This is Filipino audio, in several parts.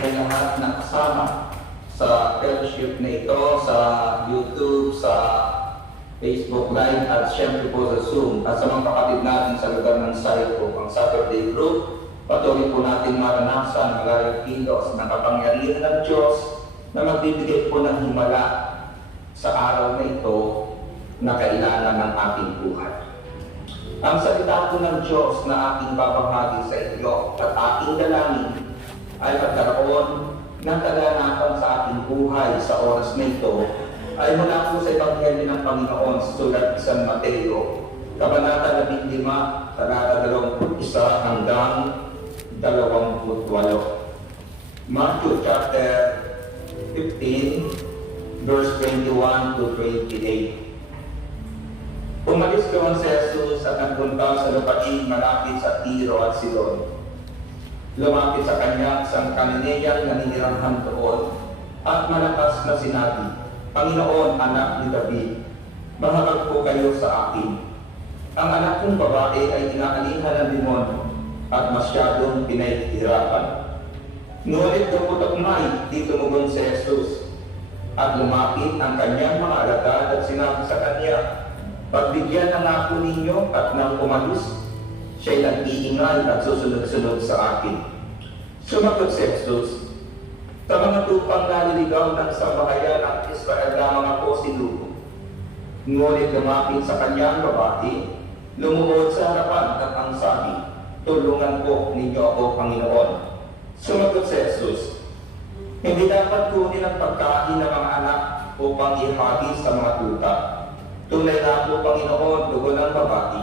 kayong lahat na kasama sa fellowship na ito, sa YouTube, sa Facebook Live, at syempre po sa Zoom, at sa mga kapatid natin sa lugar ng Saiko, ang Saturday Group. Patuloy po natin maranasan ang malayang kilos ng kapangyarihan ng Diyos na magbibigay po ng himala sa araw na ito na kailangan ng ating buhay. Ang salita po ng Diyos na ating babahagi sa inyo at ating dalangin ay pagkaroon ng kaganapan sa ating buhay sa oras na ito ay mula po sa Ebanghelyo ng Panginoon sa sulat ni San Mateo, Kabanata 15, talata 21 hanggang 28. Matthew chapter 15, verse 21 to 28. Umalis doon si Jesus at nagpunta sa lupain malapit sa Tiro at Sidon. Lumapit sa kanya isang Kananeyang naninirahan doon at malakas na sinabi, Panginoon, anak ni David, mahagag po kayo sa akin. Ang anak kong babae ay inaalihan ng demonyo at masyadong pinahihirapan. Ngunit dumutokmay di tumugon si Jesus at lumapit ang kanyang mga alagad at sinabi sa kanya, pagbigyan ng ako ninyo at nang umalis, siya'y nag-iingay at susunod-sunod sa akin. Sumagot si Jesus, sa mga tupang naliligaw ng sambahayan ng Israel lamang ako sinugo. Ngunit lumapit sa kanyang babae, lumuhod sa harapan at ang sabi, tulungan po ninyo ako, Panginoon. Sumagot si Jesus, hindi dapat kunin ang pagkain ng mga anak upang ihagi sa mga tuta. Tunay na po, Panginoon, dugo ng babae.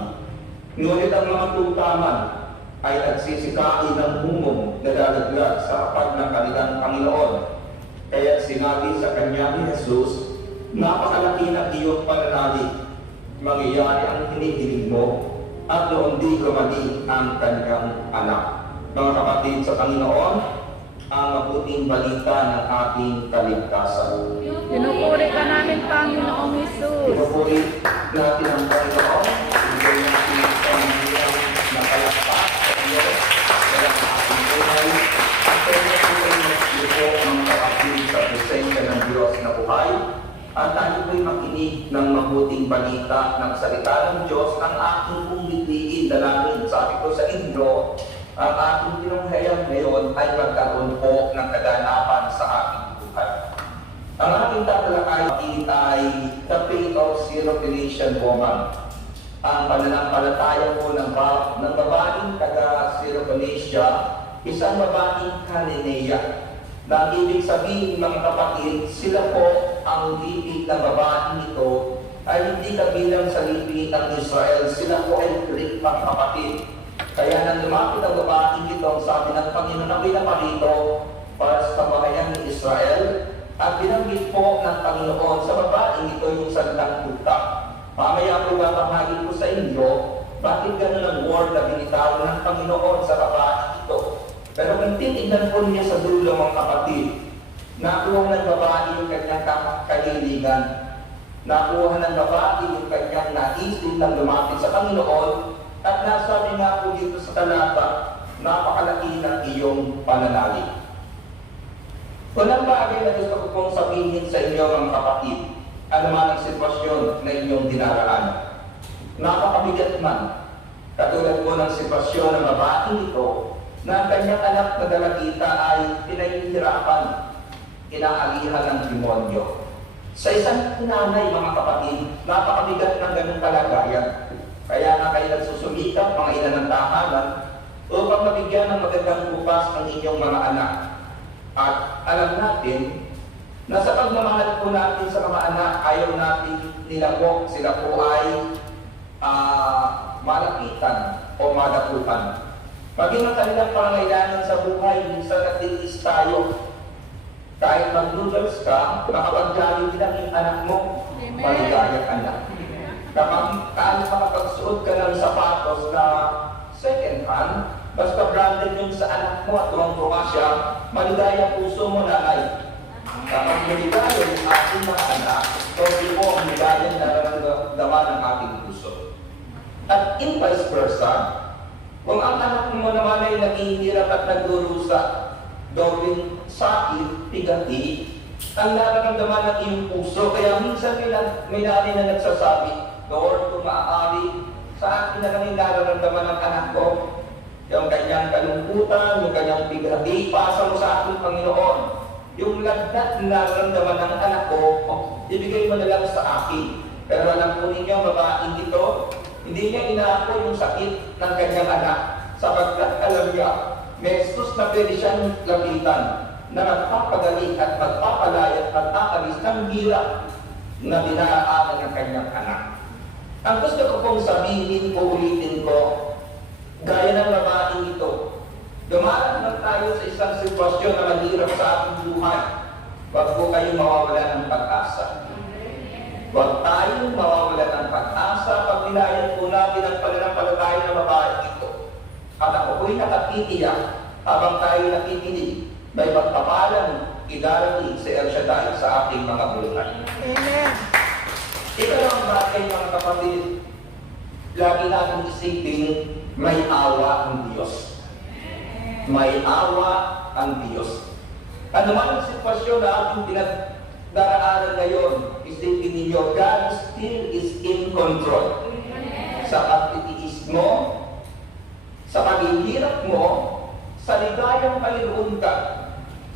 Ngunit ang mga tutaman ay nagsisikain ng humong na lalaglag sa hapag ng kanilang Panginoon. Kaya sinabi sa kanya ni Jesus, napakalaki na iyong pananalig. Mangyayari ang hinihiling mo at noon di gumaling ang kanyang anak. Mga kapatid sa Panginoon, ang mabuting balita ng ating kaligtasan. Pinupuri ka namin, Panginoong Hesus. Pinupuri natin ang Panginoon. Ibigay natin ang panginoon na kalakpak sa iyo sa ating buhay. At kaya po ang kapatid sa presensya ng Diyos na buhay. At tayo po'y makinig ng mabuting balita ng salita ng Diyos ang ating pong bigwiin dalangin. Sabi ko sa inyo, ang ating tinunghayang ngayon ay magkaroon po ng kaganapan sa ating buhay. Ang ating tatalakayin ay the faith of Syrophoenician woman. Ang pananampalataya po ng babaeng taga Syrophoenicia, isang babaeng Canaanea. Na ibig sabihin, mga kapatid, sila po ang libig ng babaeng ito ay hindi kabilang sa libig ng Israel. Sila po ay Greek, mga kapatid. Kaya nang lumapit ang babaeng ito, ang sabi ng Panginoon na pinaparito para sa kabahayan ng Israel, at binanggit po ng Panginoon sa babaeng ito yung salitang tuta. Mamaya po babahagi ko sa inyo, bakit gano'n ang word na binitawan ng Panginoon sa babaeng ito. Pero kung titignan po niya sa dulo, mga kapatid, nakuha ng babae yung kanyang kahilingan. Nakuha ng babae yung kanyang naisip na lumapit sa Panginoon. At nasabi nga po dito sa talata, napakalaki ng iyong pananalig. Unang bagay na gusto ko pong sabihin sa inyo, mga kapatid, ano man ang sitwasyon na inyong dinaraan. Napakabigat man, katulad po ng sitwasyon ng babaeng ito, na ang kanyang anak na dalagita ay pinahihirapan, inaalihan ng demonyo. Sa isang nanay, mga kapatid, napakabigat ng ganung kalagayan. Kaya nga kayo nagsusumikap, mga ina ng tahanan, upang mabigyan ng magandang bukas ang inyong mga anak. At alam natin na sa pagmamahal po natin sa mga anak, ayaw natin nila po, sila po ay malapitan o madaputan. Maging ang kanilang pangangailangan sa buhay, minsan nagtitis tayo. Kahit mag-noodles ka, makapag-jollibee din ang anak mo, maligayang anak. Kapag makapagsuot ka ng sapatos na second hand, basta branded yung sa anak mo at tuwang-tuwa siya, maligaya puso mo na ay. Kapag maligaya yung ating mga anak, hindi po ang maligaya na nararamdaman ng ating puso. At in vice versa, kung ang anak mo naman ay naghihirap at nagdurusa, gawing sakit, pigati, ang nararamdaman ng iyong puso. Kaya minsan may nari na nagsasabi, Lord, kung maaari, sa akin na lang yung nararamdaman ng anak ko, yung kanyang kalungkutan, yung kanyang pigati, pasa mo sa akin, Panginoon. Yung lagnat na nararamdaman ng anak ko, ibigay mo na lang sa akin. Pero alam po ninyo, babaeng ito, hindi niya inaako yung sakit ng kanyang anak, sapagkat alam niya, may Jesus na pwede siyang lapitan na magpapagali at magpapalayat at aalis ng hirap na dinaanan ng kanyang anak. Ang gusto ko pong sabihin o ulitin ko, gaya ng babaeng ito, dumarang lang tayo sa isang sitwasyon na mahirap sa ating buhay. Huwag po kayong mawawala ng pag-asa. Huwag tayong mawawala ng pag-asa pag nilayan po natin ang pananampalataya ng babae ito. At ako po'y nakatitiyak habang tayo nakikinig, may pagpapalang idarating si El Shaddai sa ating mga buhay. Amen. Ikalawang bagay, mga kapatid, lagi natin isipin, may awa ang Diyos. May awa ang Diyos. Ano man ang sitwasyon na ating pinagdaraanan ngayon, isipin ninyo, God still is in control. Sa pagtitiis mo, sa paghihirap mo, sa ligayang mayroon ka,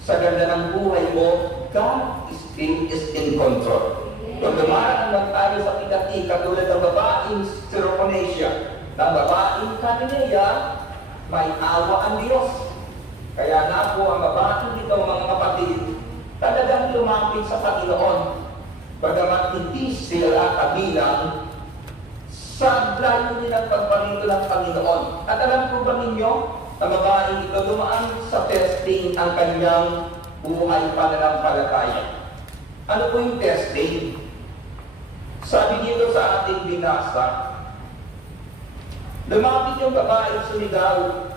sa ganda ng buhay mo, God still is in control. Kung dumarang lang tayo sa pigati, katulad ng babaeng Syrophoenicia, ng babaeng Cananea, may awa ang Diyos. Kaya na po ang babaeng dito, mga kapatid, talagang lumapit sa Panginoon. Bagamat hindi sila kabilang sa layunin ng pagparinto ng Panginoon. At alam po ba ninyo, ang babaeng ito dumaan sa testing ang kanyang buhay pananampalataya. Ano po yung testing? Sabi dito sa ating binasa, lumapit yung babae sumigaw,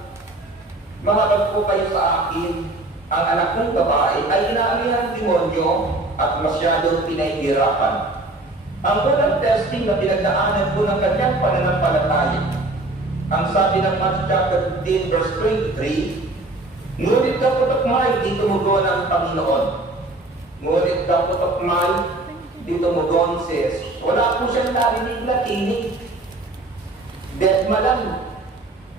mahabag po kayo sa akin, ang anak kong babae ay inaamihan ng demonyo at masyadong pinahihirapan. Ang unang testing na pinagdaanan po ng kanyang pananampalataya, ang sabi ng Matthew chapter 15 verse 23, ngunit dapat akmay di tumugon ang Panginoon. Ngunit dapat akmay di tumugon si Jesus. Wala po siyang narinig na tinig. Deadma lang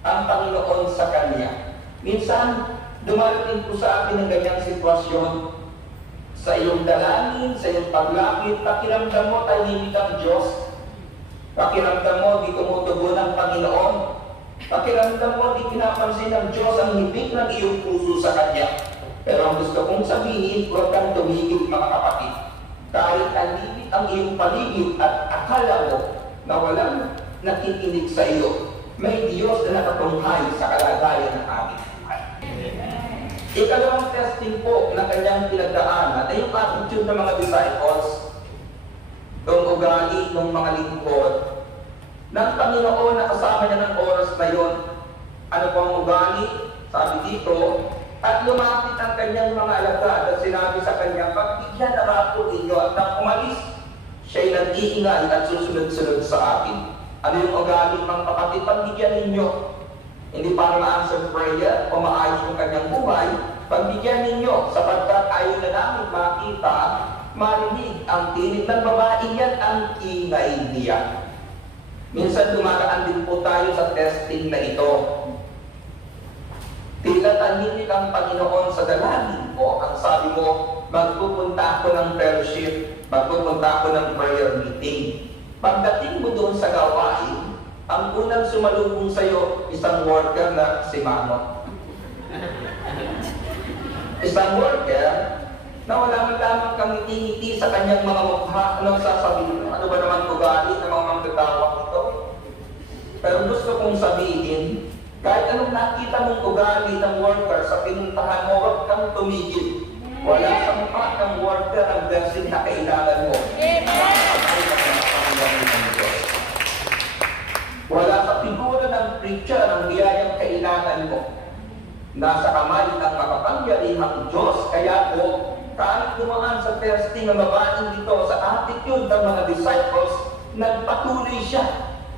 ang Panginoon sa kanya. Minsan, dumarating po sa atin ang ganyang sitwasyon. Sa iyong dalangin, sa iyong paglapit, pakiramdam mo tahimik ang Diyos. Pakiramdam mo di tumutugon ang Panginoon. Pakiramdam mo di pinapansin ng Diyos ang hibig ng iyong puso sa Kanya. Pero ang gusto kong sabihin, huwag kang tumigil, mga kapatid. Kahit alimit ang iyong paligid at akala mo na walang nakikinig sa iyo, may Diyos na nakatunghay sa kalagayan ng ating buhay. Ikalawang testing po na kanyang pinagdaanan ay yung attitude ng mga disciples, ng ugali ng mga lingkod ng Panginoon na kasama niya ng oras na yon. Ano po ang ugali? Sabi dito, at lumapit ang kanyang mga alagad at sinabi sa kanya, pagbigyan na rapo ninyo at nang umalis, siya'y nag-iingay at susunod-sunod sa akin. Ano yung ugali, mga kapatid? Pagbigyan ninyo. Hindi para ma-answer prayer o maayos yung kanyang buhay, pagbigyan ninyo sapagkat ayaw na namin makita, marinig ang tinig ng babae, yan ang ingay niya. Minsan dumadaan din po tayo sa testing na ito. Tila tahimik ang Panginoon sa dalangin ko. Ang sabi mo, magpupunta ako ng fellowship, magpupunta ako ng prayer meeting. Pagdating mo doon sa gawain, ang unang sumalubong sa iyo, isang worker na si Mamon. Isang worker na wala man lamang kang ngiti-ngiti sa kanyang mga mukha. Anong sasabihin? Ano ba naman ugali ng mga manggagawang ito? Pero gusto kong sabihin, kahit anong nakita mong ugali ng worker sa pinuntahan mo, huwag kang tumigil. Wala sa mukha ng worker ang blessing na kailangan mo. Wala sa figura ng preacher ang biyayang kailangan mo. Nasa kamay ng makapangyarihang Diyos, kaya po, kahit dumaan sa testing ng babaeng dito sa attitude ng mga disciples, nagpatuloy siya.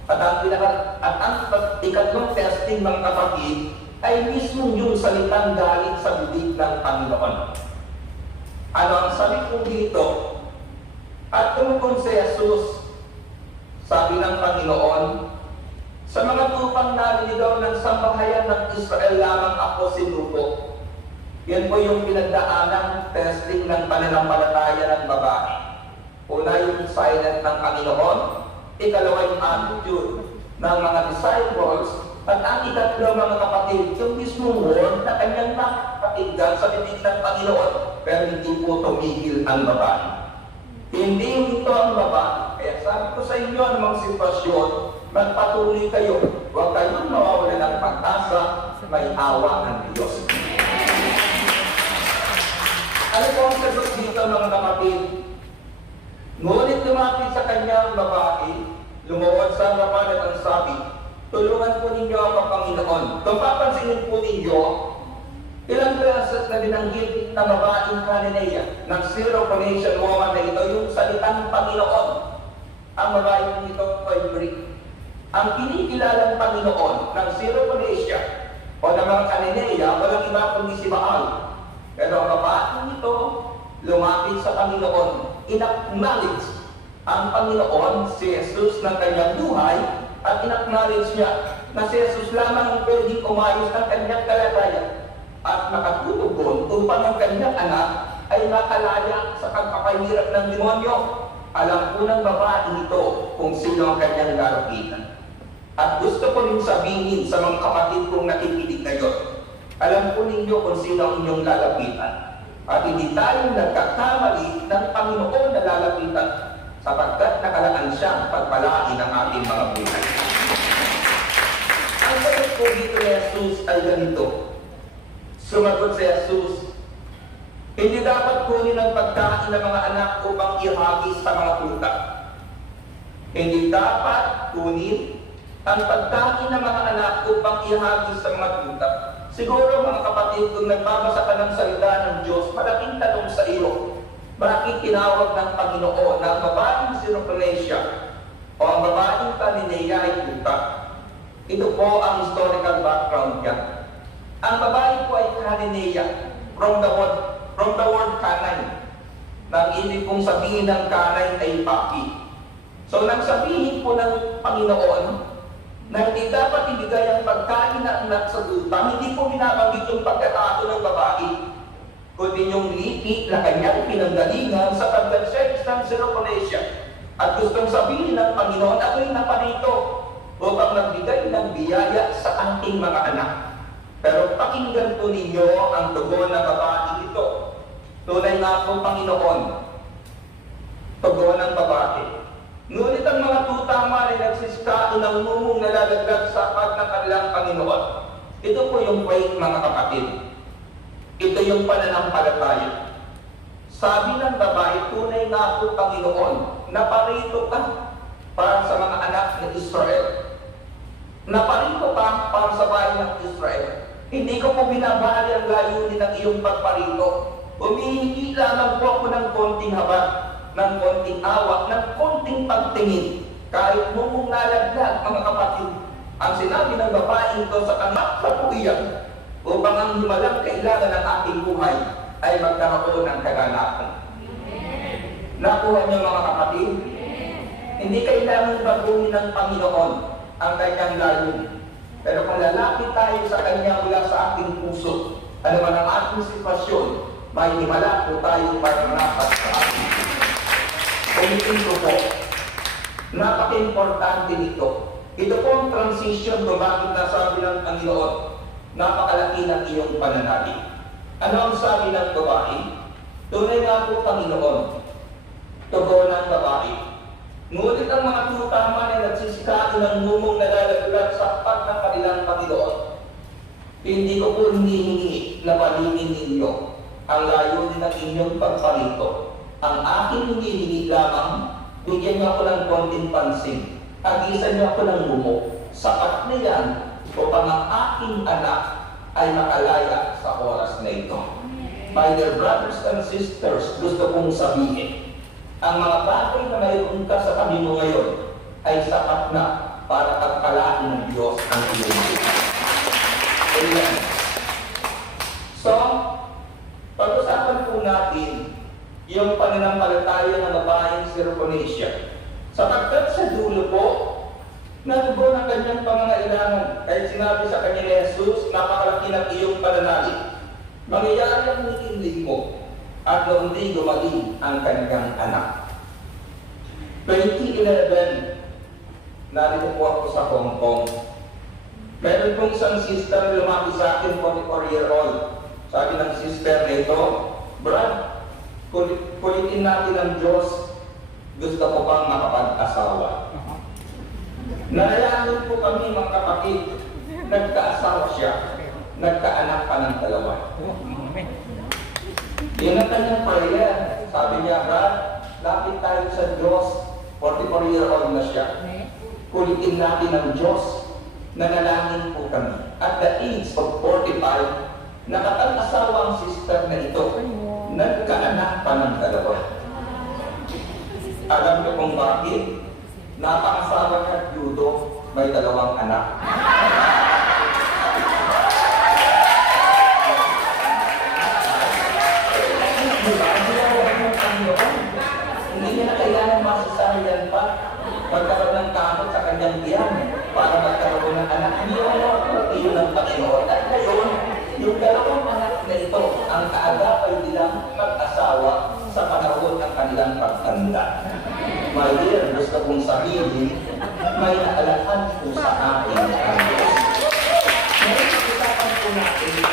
At ang ikatlong testing, mga kapatid, ay mismo yung salitang galing sa bibig ng Panginoon. Ano ang sabi ko dito? At tumukon si Jesus, sabi ng Panginoon, sa mga tupang naliligaw ng sambahayan ng Israel lamang ako sinuko. Yan po yung pinagdaanan, testing ng pananampalataya ng babae. Una yung silent ng Panginoon, ikalawa yung attitude ng mga disciples, at ang ikatlo mga kapatid, yung mismong word na kanyang nakapakinggan sa bibig ng Panginoon, pero hindi po tumigil ang babae. Hindi ito ang babae. Kaya sabi ko sa inyo ang mga sitwasyon, magpatuloy kayo. Huwag kayong mawawala ng pag-asa, may awa ng Diyos. Ano po ang sagot dito mga kapatid? Ngunit lumapit sa kanyang babae, lumuwad sa harapan at ang sabi, tulungan po ninyo ang Panginoon. Kung papansinin po ninyo, ilang beses na binanggit na babaeng Cananea ng Syrophoenician woman na ito yung salitang Panginoon. Ang babaeng ito ay Greek. Ang kinikilalang Panginoon ng Syrophoenicia o ng mga Cananea, walang iba kundi si Baal. Pero ang babaeng ito, lumapit sa Panginoon, in-acknowledge ang Panginoon, si Jesus ng kanyang buhay, at in-acknowledge niya na si Jesus lamang ang pwedeng umayos ng kanyang kalagayan at makatulog upang ang kanyang anak ay makalaya sa pagpapahirap ng demonyo. Alam po ng babae ito kung sino ang kanyang lalapitan. At gusto ko rin sabihin sa mga kapatid kong nakikinig ngayon, alam po ninyo kung sino ang inyong lalapitan. At hindi tayo nagkakamali ng Panginoon na lalapitan sapagkat nakalaan siyang pagpalain ng ating mga buhay. Ang sagot po dito ni Jesus ay ganito. Sumagot si Jesus, hindi dapat kunin ang pagkain ng mga anak upang ihagis sa mga tuta. Hindi dapat kunin ang pagkain ng mga anak upang ihagis sa mga tuta. Siguro mga kapatid, kung nagbabasa ka ng salita ng Diyos, malaking tanong sa iyo, bakit tinawag ng Panginoon na ang babaeng Syrophoenicia o ang babaeng Cananea ay tuta? Ito po ang historical background niya. Ang babae po ay Cananea, from the word Canaan. Nang ibig kong sabihin ng Canaan ay paki. So nang sabihin po ng Panginoon na hindi dapat ibigay ang pagkain na anak sa tuta, hindi po binabanggit yung pagkatato ng babae, kundi yung lipi na kanyang pinanggalingan sa pagdansya ng Syrophoenicia. At gustong sabihin ng Panginoon, ako'y naparito upang nagbigay ng biyaya sa ating mga anak. Pero pakinggan po ninyo ang tugon ng babae ito. Tunay nga po, Panginoon, tugon ng babae. Ngunit ang mga tutama ay nagsisikain ng mumong nalalaglag sa pag ng kanilang Panginoon. Ito po yung faith, mga kapatid. Ito yung pananampalataya. Sabi ng babae, tunay nga po, Panginoon, naparito ka para sa mga anak ng Israel. Naparito ka para sa bayan ng Israel. Hindi ko po binabahali ang layunin ng iyong pagparito. Humihingi lamang po ako ng konting habag, ng konting awa, ng konting pagtingin. Kahit mumong nalaglag, mga kapatid, ang sinabi ng babae ito sa kanyang kapuiyan, upang ang himalang kailangan ng ating buhay ay magkakaroon ng kaganapan. Nakuha niyo mga kapatid? Hindi kailangan baguhin ng Panginoon ang kanyang layunin. Pero kung lalapit tayo sa kanya mula sa ating puso, ano man ang ating sitwasyon, may himala po tayo maranapat sa ating. Ulitin ko po, napaka-importante nito. Ito po ang transition kung bakit nasabi ng Panginoon, napakalaki ng iyong pananalig. Ano ang sabi ng babae? Tunay nga po, Panginoon, tugon ng babae. Ngunit ang mga tutama na nagsisikain ng mumong nalalaglag sa pag ng kanilang Panginoon. Hindi ko po hinihingi na palingin ninyo ang layunin ng inyong pagparito. Ang aking hinihingi lamang, bigyan niyo ako ng konting pansin. Agisan niyo ako ng mumo. Sapat na yan upang ang aking anak ay makalaya sa oras na ito. My dear brothers and sisters, gusto kong sabihin, ang mga bagay na mayroon ka sa tabi mo ngayon ay sapat na para pagpalaan ng Diyos ang iyong buhay. Amen. So, yung pananampalataya ng babaeng Syrophoenicia. Sapagkat sa dulo po, nalubo ng kanyang pangangailangan. Kahit sinabi sa kanya ni Jesus, napakalaki ng iyong pananalig. Mangyayari ang nikinlig mo at noong di gumaling ang kanyang anak. 2011, narito po ako sa Hong Kong. Meron pong isang sister na lumapit sa akin, 44-year-old. Sabi ng sister nito, Brad, kulitin natin ang Diyos, gusto ko pang makapag-asawa. Nalayanin po kami mga kapatid, nagkaasawa siya, nagkaanak pa ng dalawa. Yun ang kanyang prayer. Sabi niya, Brad, lapit tayo sa Diyos, 44-year-old na siya. Kulitin natin ang Diyos, nanalangin po kami. At the age of 45, nakapag-asawa ang sister na ito, nagkaanak pa ng dalawa. Alam niyo kung bakit? Napangasawa niya at judo, may dalawang anak. Hindi niya na kailangan masasayan pa magkaroon ng kamot sa kanyang tiyan para magkaroon ng anak. Iyon ang Panginoon. At ngayon, yung dalawang anak na ito ang kaagapay nilang mag-asawa sa panahon ng kanilang pagtanda. My dear, gusto kong sabihin, may naalahan po sa akin ang Diyos. Ngayon, usapan po natin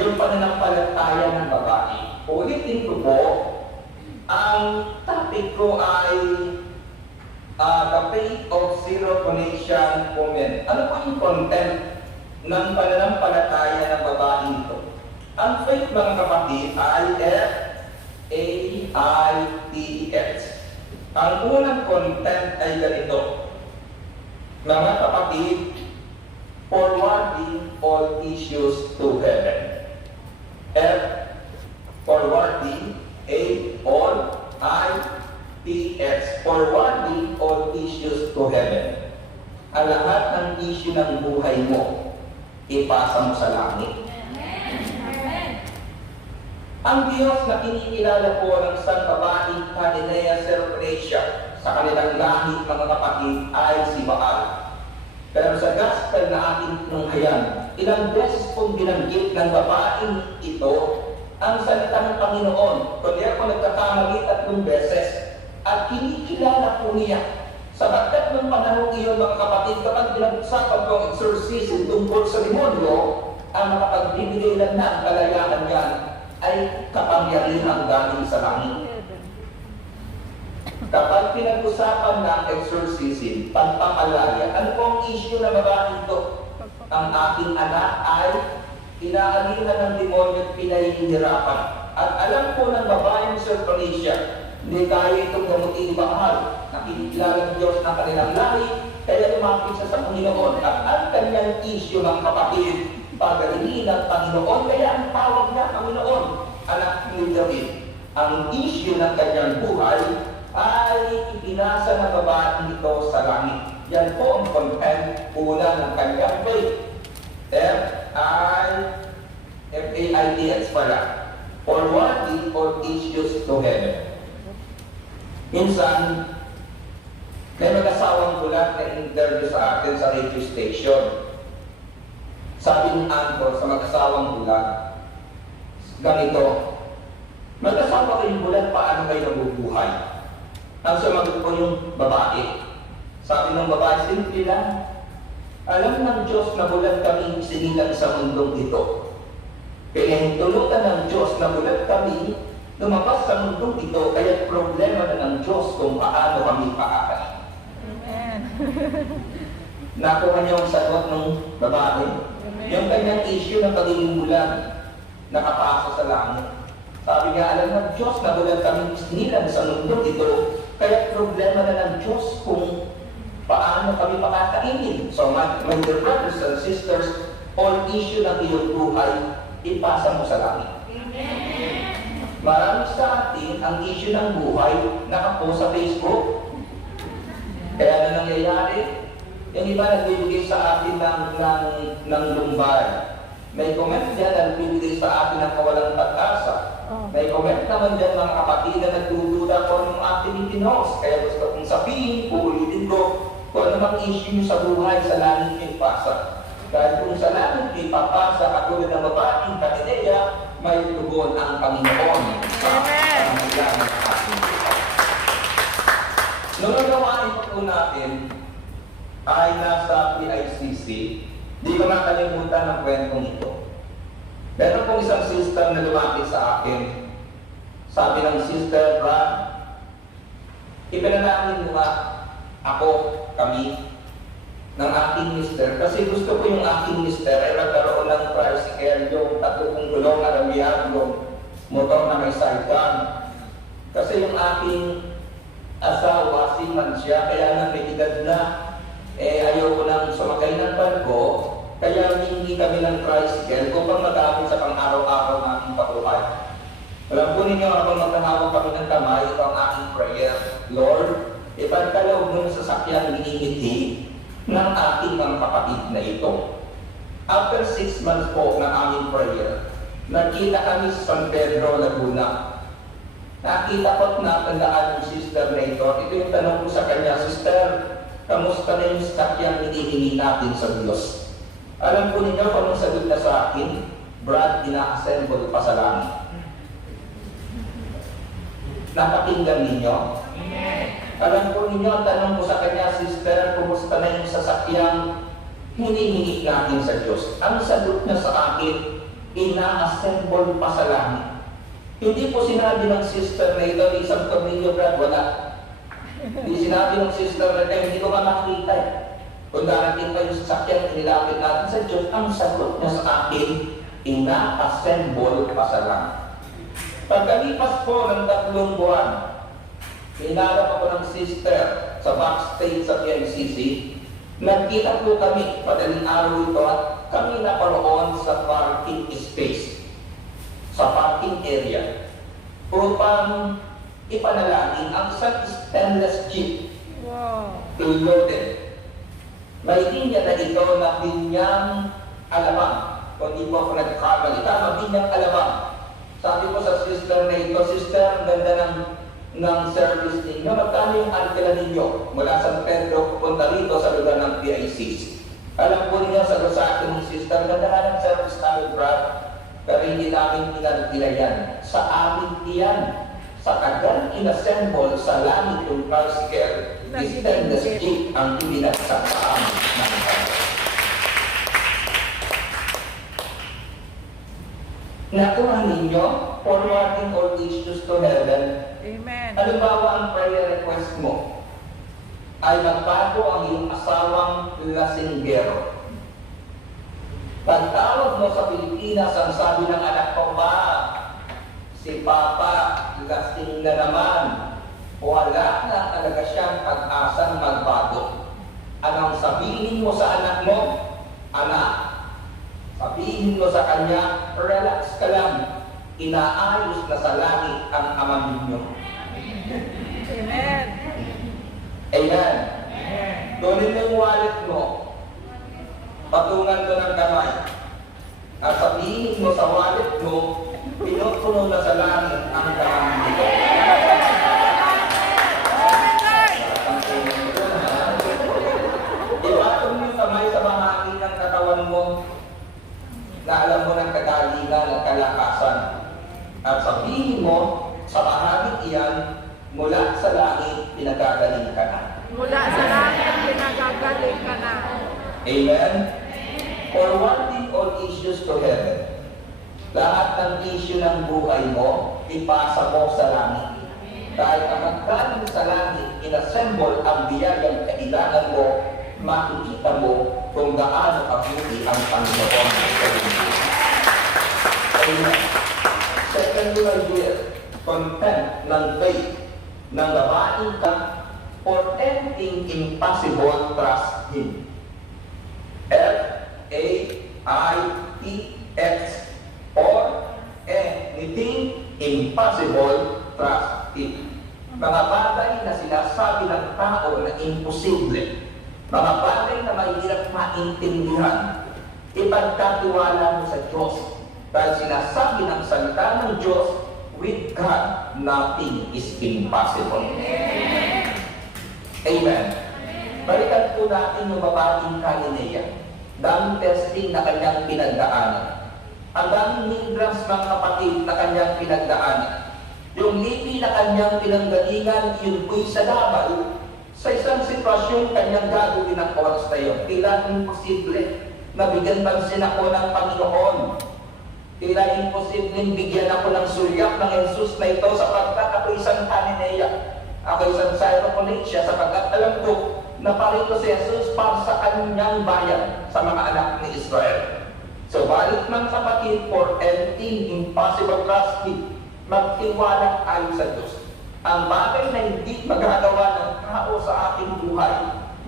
yung pananampalataya ng babae. Ulitin ko po, ang topic ko ay the faith of Syrophoenician women. Ano po yung content ng pananampalataya ng babae nito? Ang faith, mga kapatid, ay F-A-I-T-S. Ang unang content ay ganito. Mga kapatid, forwarding all issues to heaven. F, forwarding, A, all, I-T-S, forwarding all issues to heaven. Ang lahat ng issue ng buhay mo, ipasa mo sa langit. Ang Diyos na kinikilala po ng isang babaeng Cananea Syrophoenicia sa kanilang lahi, mga kapatid, ay si Baal. Pero sa gospel na ating tinunghayan, ilang beses pong binanggit ng babaeng ito ang salita ng Panginoon. Kundi ako nagkakamali 3 beses at kinikilala po niya. Sapagkat ng panahon iyon, mga kapatid, kapag pinag-usapan ko ang exorcism tungkol sa demonyo, ang makapagbibigay lang na ang kalayaan niyan ay kapangyarihang galing sa langit. Kapag pinag-usapan ng exorcism, pagpapalaya, ano po ang issue na babae ito? Ang aking anak ay inaalihan ng demonyo at pinahihirapan. At alam po ng babaeng Syrophoenicia, hindi kaya itong gamutin mahal. Nakikilala ng Diyos ng kanilang lahi, kaya lumapit siya sa Panginoon. At ang kanyang issue ng kapatid, pagalingin ng Panginoon, kaya ang tawag niya Panginoon, anak ni David. Ang issue ng kanyang buhay ay ipinasa ng babae ito sa langit. Yan po ang content una ng kanyang faith. F-A-I-T-S pala. Forwarding all issues to heaven. Minsan, may mag-asawang bulat na interview sa atin sa radio station. Sabi ng anchor sa mag-asawang bulat, ganito, mag-asawa kayong bulat, paano kayo nabubuhay? Ang sumagot po yung babae. Sabi ng babae, simple lang. Alam ng Diyos na bulat kami sinilang sa mundong ito. Kaya hintulutan ng Diyos na bulat kami lumabas sa mundong ito, kaya problema na ng Diyos kung paano kami paakay. Amen. Nakuha niyo ang sagot ng babae. Yung kanyang issue ng pagiging bulag, nakapasa sa langit. Sabi nga, alam ng Diyos na bulag kami sinilang sa mundong ito, kaya problema na ng Diyos kung paano kami pakakainin. So, my dear brothers and sisters, all issue ng iyong buhay, ipasa mo sa langit. Marami sa atin ang issue ng buhay nakapost sa Facebook. Kaya na nangyayari, yung iba nagbibigay sa atin ng lumbay. May comment dyan na nagbibigay sa atin ng kawalang pag-asa. May comment naman dyan mga kapatid na nagdududa ko ng ating itinos. Kaya gusto kong sabihin, uulitin ko, kung ano mang issue nyo sa buhay, sa langit may pasa. Dahil kung sa langit may papasa, katulad ng babaeng Katideya, may tugon ang Panginoon sa pangangailangan ng ating buhay. Noong nagawain po natin ay nasa PICC, di ko nakalimutan ang kwentong ito. Meron pong isang sister na lumapit sa akin. Sabi ng sister, Brad, ipinalangin mo nga ako, kami, ng aking mister. Kasi gusto ko yung aking mister ay magkaroon ng tricycle, yung tatlo gulong na ramihan, yung motor na may sidecar. Kasi yung aking asawa, siman siya, kaya nang may edad na, ayoko nang sumakay ng barko, kaya hindi kami ng tricycle upang magamit sa pang-araw-araw nating pagbuhay. Alam po ninyo, habang maghahawak kami ng kamay, ito ang aking prayer, Lord, ipagkaloob mo sa sasakyan hinihiti ng ating mga kapatid na ito. After 6 months po ng aming prayer, nakita kami sa San Pedro, Laguna. Nakita ko na tandaan yung sister na ito. Ito yung tanong ko sa kanya, Sister, kamusta na yung sasakyan hinihingi natin sa Diyos? Alam po ninyo kung anong sagot na sa akin, Brad, ina-assemble pa sa langit. Napakinggan ninyo? Alam po ninyo, ang tanong ko sa kanya, Sister, kumusta na yung sasakyang hinihingi natin sa Diyos? Ang sagot niya sa akin, ina-assemble pa sa langit. Hindi po sinabi ng sister na ito, isang tornilyo, Brad, wala. Hindi sinabi ng sister na ito, hindi ko ka makita eh. Kung darating pa yung sasakyan, nilapit natin sa Diyos, ang sagot niya sa akin, ina-assemble pa sa langit. Pagkalipas po ng 3 buwan, hinarap ako ng sister sa backstage sa PICC. Nagkita po kami, madaling araw ito, at kami naparoon sa parking space, sa parking area, upang ipanalangin ang isang stainless jeep. Wow. Loaded. May linya na ito na binyang alamang. Kung di po ako nagkamali, tama, binyang alamang. Sabi ko sa sister na ito, Sister, ang ganda ng service ninyo. Magkano yung arkila ninyo mula San Pedro pupunta rito sa lugar ng PICC? Alam po niya, sagot sa akin ng sister, ganda na ng service namin, Brad. Pero hindi namin inarkila yan. Sa amin iyan. Sa tagal inassemble sa langit yung bicycle, stainless jeep ang ibinagsak sa amin ng Panginoon. Nakuha ninyo, forwarding all issues to heaven. Amen. Halimbawa, ang prayer request mo ay magbago ang iyong asawang lasinggero. Pagtawag mo sa Pilipinas, ang sabi ng anak ko, Ma, si Papa, lasing na naman. Wala na talaga siyang pag-asang magbago. Anong sabihin mo sa anak mo? Anak, sabihin mo sa kanya, relax ka lang. Inaayos na sa langit ang ama ninyo. Amen. Amen. Tuloy mo yung wallet mo. Patungan mo ng kamay. At sabihin mo sa wallet mo, pinupuno na sa langit ang kamay nito. Iwatong mo yung kamay sa mahangin ng katawan mo na alam mo ng kagalingan ng kalakasan. At sabihin mo, sa bahaging iyan, mula sa langit, pinagagaling ka na. Mula sa langit, pinagagaling ka na. Amen? Forwarding all issues to heaven. Lahat ng issue ng buhay mo, ipasa mo sa langit. Dahil ang magkaling sa langit, inassemble ang biyayang kailangan mo, makikita mo kung gaano kabuti ang Panginoon sa iyo. Amen. Secular year, content ng faith, ng gawain ka, for anything impossible, trust Him. F-A-I-T-X, or anything impossible, trust Him. Mga bagay na sinasabi ng tao na imposible, mga bagay na mahirap maintindihan, ipagkatiwala mo sa Diyos. Dahil sinasabi ng salita ng Diyos, with God, nothing is impossible. Amen. Balikan po natin yung babaeng Cananea. Daming testing na kanyang pinagdaanan. Ang daming hindrance, mga kapatid, na kanyang pinagdaanan. Yung lipi na kanyang pinanggalingan, yun po'y sa labal. Sa isang sitwasyon, kanyang gagawin ang oras na yun. Tila imposible na bigyan pansin ako ng Panginoon. Tila imposible bigyan ako ng sulyap ng Jesus na ito sapagkat ako isang Cananea. Ako isang Syrophoenicia sapagkat alam ko na parito si Jesus para sa kanyang bayan, sa mga anak ni Israel. So, balik man kapatid, for anything impossible trust me, magtiwala tayo sa Diyos. Ang bagay na hindi magagawa ng tao sa ating buhay,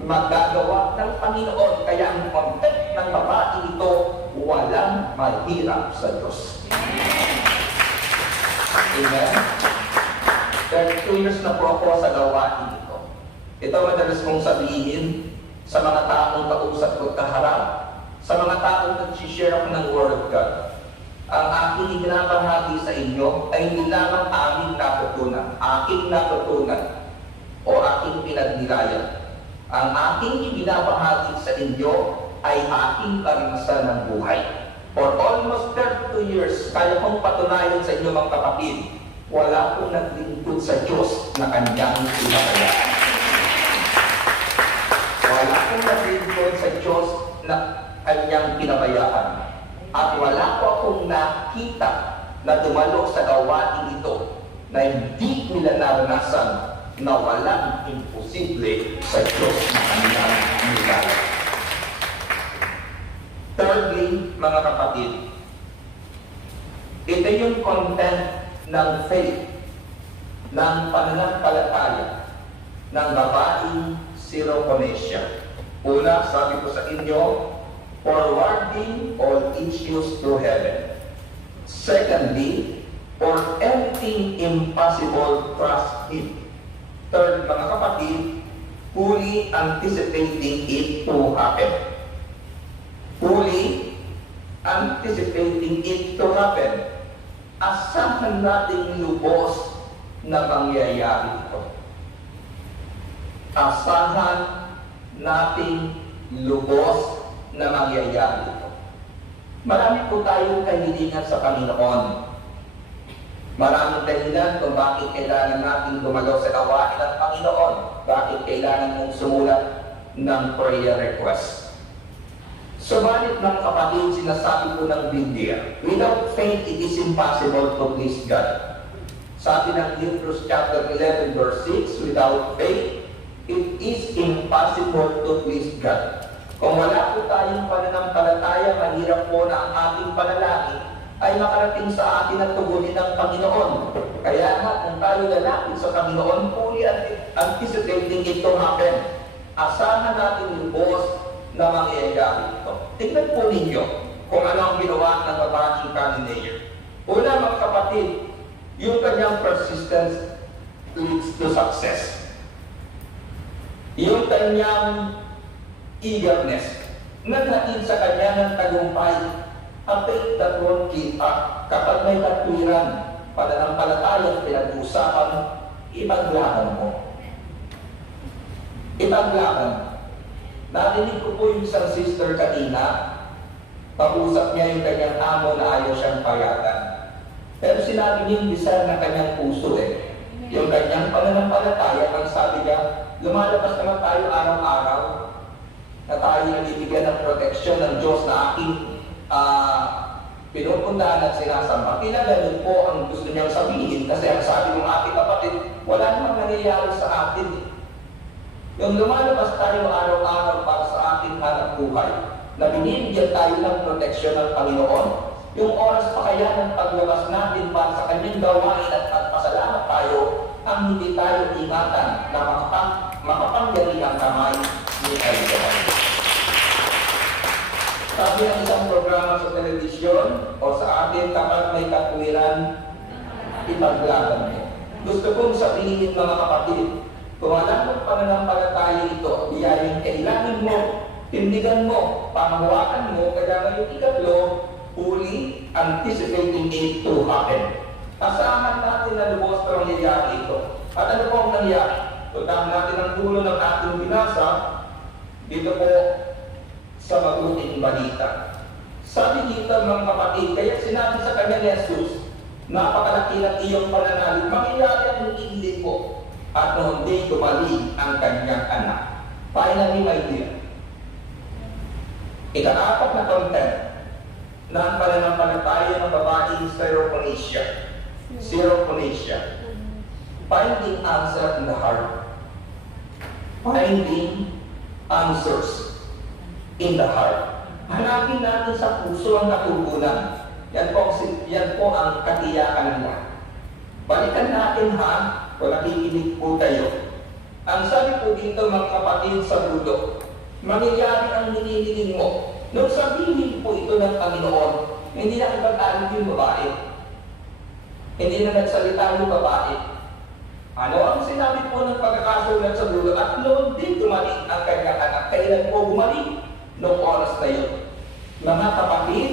magagawa ng Panginoon. Kaya ang content ng babae ito, walang mahirap sa Diyos. Amen? 32 years na po ako sa gawain ito. Ito madalas kong sabihin sa mga taong kausap ko kaharap, sa mga taong nag-share ako ng Word of God. Ang aking ibinabahagi sa inyo ay hindi lamang aming natutunan, aking natutunan o aking pinagnilayan. Ang aking ibinabahagi sa inyo ay aking karanasan ng buhay. For almost 32 years, kaya kong patunayan sa inyo mga kapatid, wala akong naglingkod sa Diyos na kanyang pinabayaan. Wala akong naglingkod sa Diyos na kanyang pinabayaan. At wala ko akong nakita na dumalo sa gawain ito na hindi nila naranasan na walang imposible sa Diyos na kanyang nilala. Thirdly, mga kapatid, ito yung content ng faith, ng pananampalataya ng babaeng Syrophoenicia. Una, sabi ko sa inyo, forwarding all issues to heaven. Secondly, for anything impossible, trust Him. Third, mga kapatid, fully anticipating it to happen. Fully anticipating it to happen. Asahan nating lubos na mangyayari ito. Asahan nating lubos na mangyayari ito. Marami po tayong kahilingan sa Panginoon. Maraming dahilan kung bakit kailangan natin gumalaw sa gawain ng Panginoon. Bakit kailangan mong sumulat ng prayer request. Subalit mga kapatid, sinasabi ko ng Biblia, without faith, it is impossible to please God. Sabi ng Hebrews chapter 11 verse 6, without faith, it is impossible to please God. Kung wala po tayong pananampalataya, mahirap po na ang ating panalangin ay makarating sa atin at tugunin ng Panginoon. Kaya nga, kung tayo lalapit sa Panginoon, fully anticipating it to happen. Asahan natin yung boss na mangyayari ito. Tingnan po ninyo kung ano ang ginawa ng babaeng Cananea. Una mga kapatid, yung kanyang persistence leads to success. Yung kanyang eagerness, naghatid sa kanya ng tagumpay. A faith that won't give up. Kapag may katwiran, pananampalatayang pinag-uusapan, ipaglaban mo. Ipaglaban. Narinig ko po yung isang sister kanina, pag-usap niya yung kanyang amo na ayaw siyang payagan. Pero sinabi niya yung design ng kanyang puso Yung kanyang pananampalataya, ang sabi niya, lumalabas naman tayo araw-araw na tayo nabibigyan ng proteksyon ng Diyos na aking pinupuntahan at sinasamba. Ganun po ang gusto niyang sabihin kasi ang sabi ng ating kapatid, wala namang nangyayari sa atin Yung lumalabas tayo araw-araw para sa ating hanap buhay, na binibigyan tayo ng proteksyon ng Panginoon, yung oras pa kaya ng paglabas natin para sa kanyang gawain at pasalamat tayo, ang hindi tayo ingatan na makapangyarihang kamay ni Panginoon. Sabi ng isang programa sa telebisyon o sa atin, kapag may katwiran, ipaglaban mo. Gusto kong sabihin mga kapatid, kung alam mo pananampalataya ito, biyayang kailangan mo, tindigan mo, panghawakan mo, kaya ngayong ikatlo, fully anticipating it to happen. Asahan pangyayari ito. At ano po ang nangyari? Puntahan natin ang dulo ng ating binasa dito po sa mabuting balita. Sabi dito mga kapatid, kaya sinabi sa kanya ni Jesus, napakalaki ng iyong pananalig, mangyayari ang hindi po at noon din tumaling ang kanyang anak. Finally, my dear, ika-apat na content ng pananampalataya ng babaeng Syrophoenicia. Finding answer in the heart. Finding answers in the heart. Hanapin natin sa puso ang katugunan. Yan po ang katiyakan nila. Balikan natin kung nakikinig po tayo. Ang sabi po dito mga kapatid sa dulo, mangyayari ang ninihiling mo. Nung sabihin po ito ng Panginoon, hindi na ipag-alit yung babae. Hindi na nagsalita yung babae. Ano ang sinabi po ng pagkakasulat sa dulo? At noon din dumating ang kanyang anak. Kailan po gumaling? Noong oras na yun. Mga kapatid,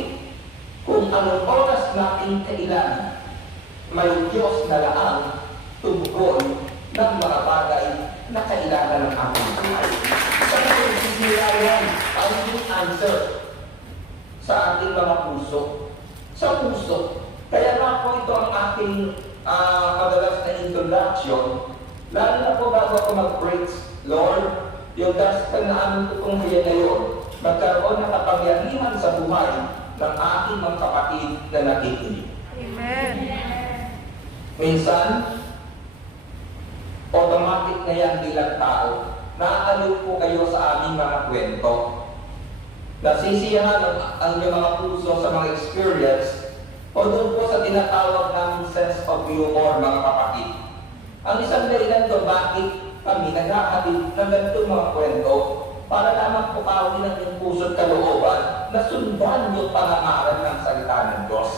kung anong oras natin kailangan, may Diyos na laang tumugon ng mga bagay na kailangan ng ating buhay. Sa nagsisimulayan, ang answer sa ating mga puso. Sa puso. Kaya nga po ito ang ating madalas na introduction. Lalo na po bago ako mag-praise, Lord, yung gospel na aming tutunghayan ngayon, magkaroon ng kapangyarihan sa buhay ng ating mga kapatid na nakikinig. Amen. Minsan, automatic na yan bilang tao. Naaalok po kayo sa aming mga kwento. Nasisiyahan ang inyong mga puso sa mga experience o doon po sa tinatawag namin sense of humor, mga kapatid. Ang isang dahilan to bakit kami naghahatid ng ganitong mga kwento para lamang pupawin ang inyong puso at kalooban na sundan yung pangangaral ng salita ng Diyos.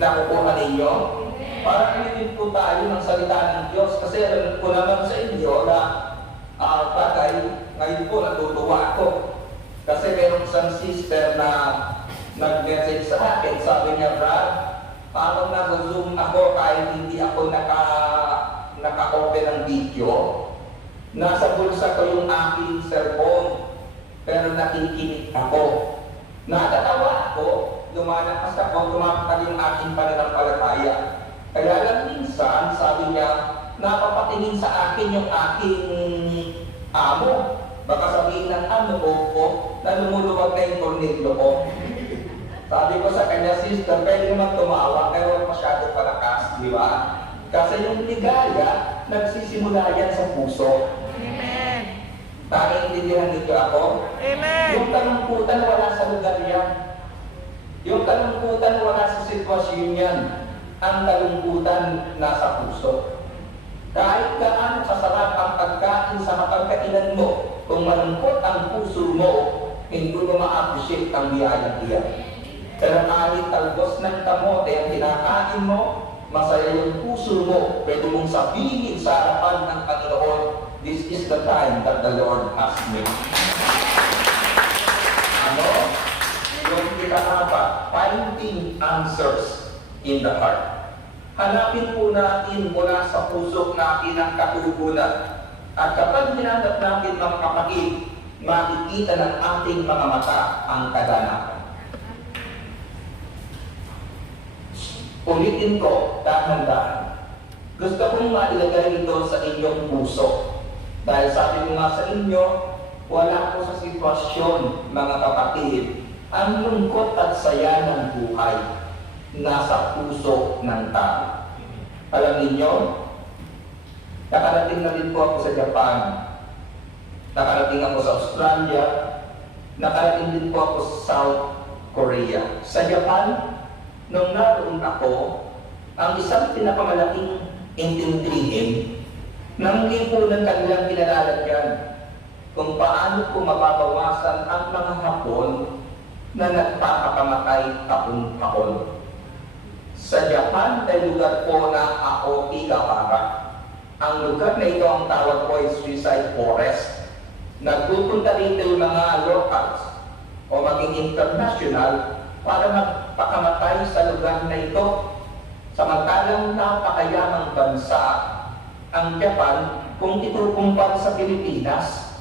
Nakukuha ninyo? Para kami po tayo ng salita ng Diyos kasi alam ko naman sa inyo na bagay, ngayon po natutuwa ako. Kasi mayroong isang sister na nag-message sa akin, sabi niya, Brad, parang nag-zoom ako kahit hindi ako naka-open ng video. Nasa bulsa ko yung aking cellphone, pero nakikinig ako. Natatawa ako, lumalakas ako, tumatag yung aking pananampalataya. Kaya lang minsan, sabi niya, napapatingin sa akin yung aking amo. Baka sabihin ng amo ko na lumuluwag na yung tornilyo ko. Sabi ko sa kanya, sister, pwede naman tumawa, pero masyado palakas, di ba? Kasi yung ligaya, nagsisimula yan sa puso. Amen. Naiintindihan nito ako? Amen. Yung kalungkutan wala sa lugar yan. Yung kalungkutan wala sa sitwasyon yan. Ang kalungkutan nasa puso. Kahit gaano kasarap ang pagkain sa mapagkainan mo, kung malungkot ang puso mo, hindi mo ma-appreciate ang biyayang iyan. Pero kahit talbos ng kamote ang kinakain mo, masaya yung puso mo, pwede mong sabihin sa harapan ng Panginoon, this is the time that the Lord has made. Ano? Yung ikaapat, finding answers in the heart. Hanapin po natin mula sa puso natin ang katugunan. At kapag hinanap natin mga kapatid, makikita ng ating mga mata ang kaganapan. Ulitin ko, dahan-dahan. Gusto kong mailagay ito sa inyong puso. Dahil sabi ko nga sa inyo, wala po sa sitwasyon, mga kapatid, ang lungkot at saya ng buhay nasa puso ng tao. Alam ninyo, nakarating na din po ako sa Japan, nakarating ako sa Australia, nakarating din po ako sa South Korea. Sa Japan, nung naroon ako, ang isang pinakamalaking intindihin ng lipunan kanilang pinalalagyan kung paano po mababawasan ang mga Hapon na nagpapakamatay taon-taon. Sa Japan ay lugar po na Aokigahara. Ang lugar na ito ang tawag po ay suicide forest. Nagpupunta rito yung mga locals o maging international para magpakamatay sa lugar na ito. Samantalang napakayamang bansa ang Japan kung itukumpara sa Pilipinas.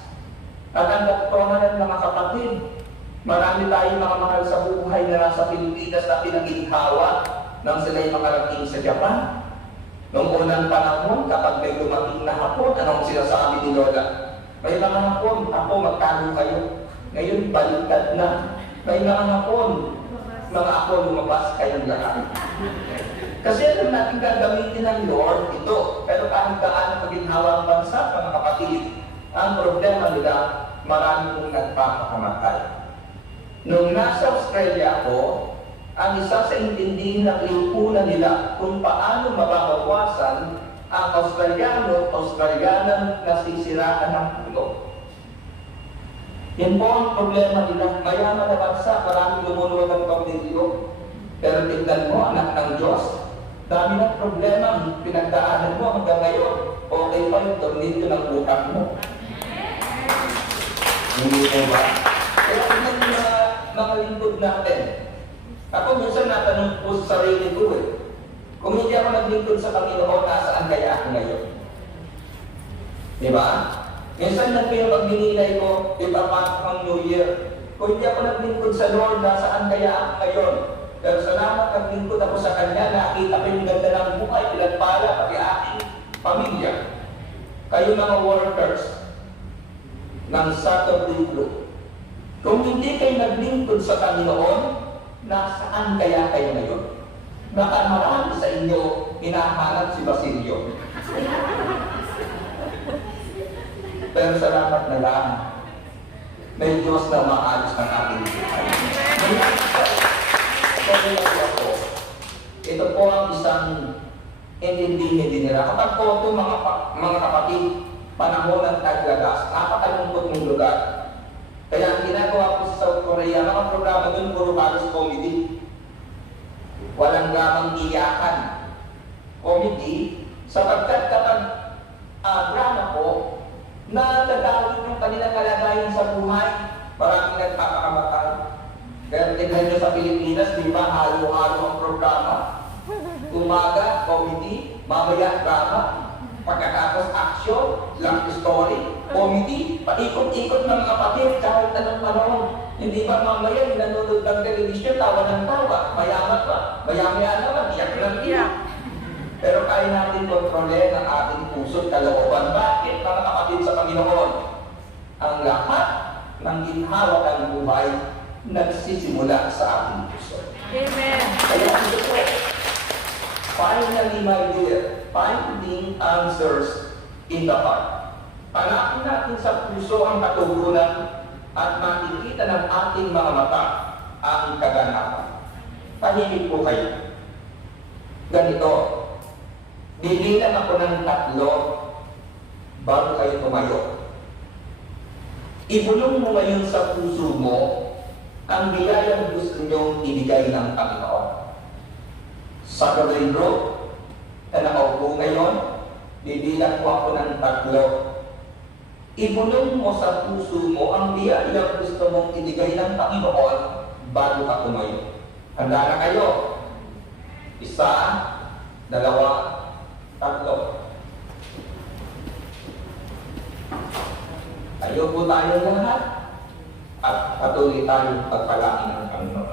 At ang doktrina ng mga kapatid, marami tayong mga mahal sa buhay na nasa Pilipinas na pinagighawa nang sila'y makarating sa Japan. Noong unang panahon, kapag may dumating na hapon, anong sinasabi ni Lola? May mga hapon, ako magkano kayo? Ngayon, baliktad na. May mga hapon, mga ako lumabas kayong lahat. Kasi alam natin gagamitin ng Lord ito. Pero kahit gaano maginhawa ang bansa, mga kapatid, ang problema nila, marami kong nagpapakamatay. Nung nasa Australia ako, ang isa sa intindihin ng lipunan nila kung paano mababawasan ang Australianang nasisiraan ng pulo. Yan po ang problema nila. Mayaman na bansa, maraming lumuluwag ng pamilyo. Pero tignan mo, anak ng Diyos, dami ng problema, pinagdaanan mo hanggang ngayon. Okay pa yung tornilyo ng utak mo. Hindi mo ba? Kaya tignan mo mga lingkod natin. Ako minsan natanong po sa sarili ko kung hindi ako naglingkod sa Panginoon, nasaan kaya ako ngayon? Di ba? Minsan nagpinapagbininay ko, ipapasok ang New Year. Kung hindi ako naglingkod sa Lord, nasaan kaya ako ngayon? Pero salamat naglingkod ako sa Kanya, nakita ko yung ganda ng buhay, pinagpala pati aking pamilya. Kayo mga workers ng Saturday Group, kung hindi kayo naglingkod sa Panginoon, nasaan kaya kayo ngayon? Baka marami sa inyo hinahanap si Basilio. Pero salamat na lang, may Diyos na maayos ng ating buhay. Ito po ang isang intindihin din nila. Kapag po ito mga kapatid, panahon ng taglagas, napakalungkot ng lugar. Kaya ang ginagawa ko sa South Korea, mga programa doon, puro halos comedy. Walang gamang iyakan. Comedy, sapagkat kapag drama po, natagawin yung kanilang kalagayan sa buhay, maraming nagpapakamatay. Kaya tignan nyo sa Pilipinas, di ba, halo-halo ang programa. Umaga, comedy, mamaya drama, pagkatapos action, love story, comedy, paikot-ikot ng kapatid kahit anong panahon. Hindi ba mamaya nanonood ng television, tawa ng tawa, mayaman pa, maya-maya naman, iyak ng iyak. Pero kaya natin kontrolin ang ating puso't kalooban. Bakit, mga kapatid sa Panginoon? Ang lahat ng ginhawa ng buhay nagsisimula sa ating puso. Amen. Kaya ito po, finally, my dear, finding answers in the heart. Hanapin natin sa puso ang katugunan at makikita ng ating mga mata ang kaganapan. Tahimik po kayo. Ganito, bibilang ako ng 3 bago kayo tumayo. Ibulong mo ngayon sa puso mo ang biyayang gusto niyong ibigay ng Panginoon. Sa Saturday Group na nakaupo ngayon, bibilang ko ako ng 3. Ibulong mo sa puso mo ang biyayang gusto mong ibigay ng Panginoon bago ka tumayo. Handa na kayo? 1, 2, 3. Tayo po tayo lahat at patuloy tayong pagpalain ng Panginoon.